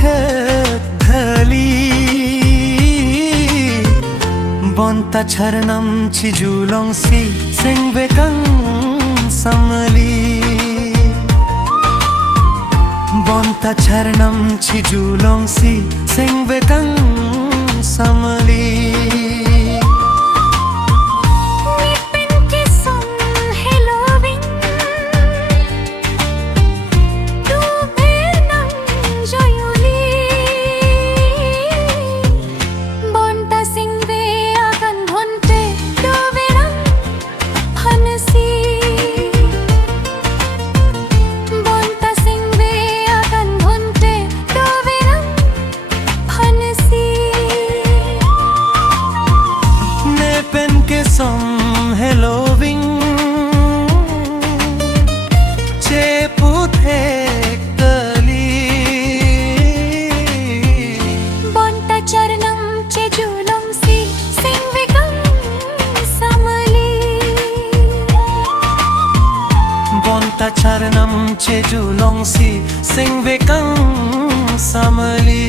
पुथेत धली bonta charnam chi julong si sengve kang samli bonta charnam chi julong si sengve kang samli som heloving che puthek kali bonta charnam che julong si sengve kang samali bonta charnam che julong si sengve kang samali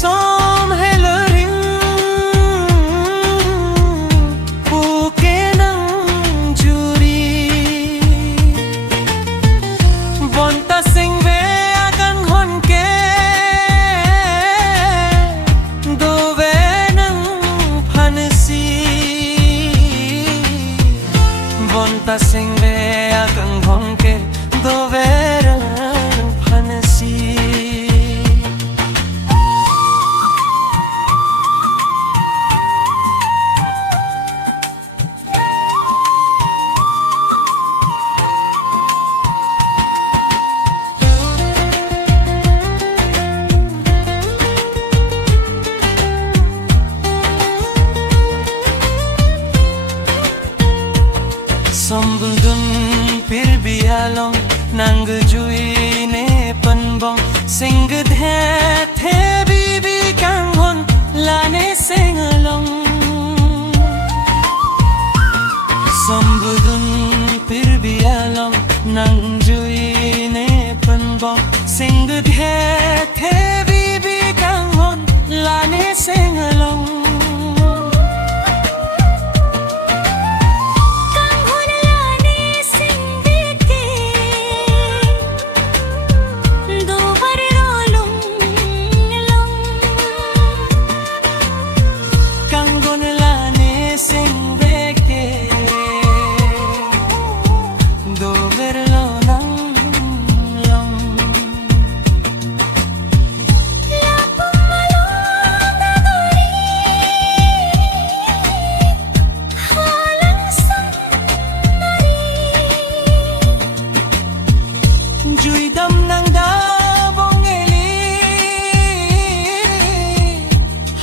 som heloring puke nang juri bonta singve akan honke dove nang phansi bonta singve akan honke dove nang phansi Sombudun pir bialong nang jui ne panbong sing the the bibi kang hon lane sengalong Sombudun pir bialong nang jui ne panbong sing the the bibi kang hon lane sengalong Juidam nang dabong eli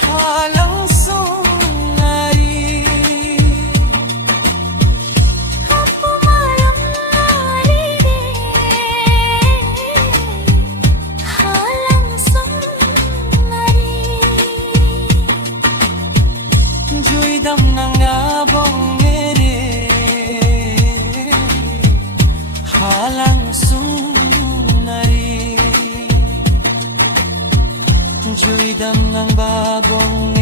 halang sungari apo malang lari de halang sungari Juidam nang dabong eli halang Juidam ng bagong